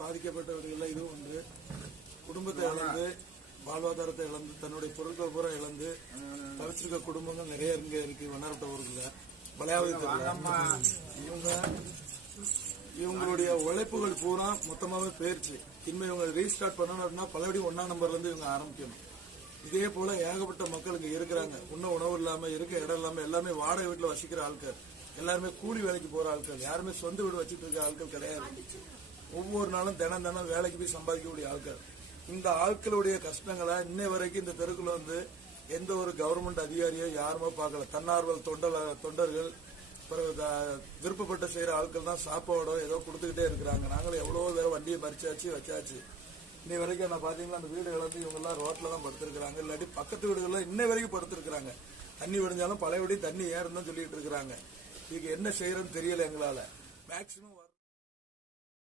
பாதிக்கப்பட்டவர்கள் இதுவும் ஒன்று. குடும்பத்தை இழந்து, வாழ்வாதாரத்தை இழந்து, தன்னுடைய பொருட்கள் பூரா இழந்து தவிச்சிருக்க குடும்பங்கள் நிறைய இங்க இருக்கு. வண்ணாரப்பட்ட ஊருக்குள்ள இவங்களுடைய உழைப்புகள் பூரா மொத்தமாவே போயிருச்சு. இனிமே இவங்க ரீஸ்டார்ட் பண்ணணும் அப்படின்னா பலபடியும் 1ஆம் நம்பர்ல இருந்து இவங்க ஆரம்பிக்கணும். இதே போல ஏகப்பட்ட மக்கள் இங்க இருக்கிறாங்க. இன்னும் உணவு இல்லாம, இருக்க இடம் இல்லாம, எல்லாமே வாடகை வீட்டுல வசிக்கிற ஆட்கள், எல்லாருமே கூலி வேலைக்கு போற ஆட்கள், யாருமே சொந்த வீடு வச்சுட்டு இருக்க ஆட்கள் கிடையாது. ஒவ்வொரு நாளும் தினம் தினம் வேலைக்கு போய் சம்பாதிக்கக்கூடிய ஆட்கள். இந்த ஆட்களுடைய கஷ்டங்களை இன்னை வரைக்கும் இந்த தெருக்குள்ள வந்து எந்த ஒரு கவர்மெண்ட் அதிகாரியோ யாருமே பார்க்கல. தன்னார்வ தொண்டர்கள் விருப்பப்பட்ட செய்யற ஆட்கள் தான் சாப்பாடோ ஏதோ கொடுத்துக்கிட்டே இருக்கிறாங்க. நாங்களும் எவ்வளவோ பேரை வண்டியை மறிச்சாச்சு வச்சாச்சு. இன்னை வரைக்கும் நான் பாத்தீங்கன்னா அந்த வீடு இழந்து இவங்க எல்லாம் ரோட்ல தான் படுத்திருக்கிறாங்க. இல்லாட்டி பக்கத்து வீடுகள்ல இன்னை வரைக்கும் படுத்திருக்கிறாங்க. தண்ணி விடிஞ்சாலும் பழையபடி தண்ணி ஏறுன்னு சொல்லிட்டு இருக்கிறாங்க. இதுக்கு என்ன செய்யறதுன்னு தெரியல எங்களால. மேக்சிமம்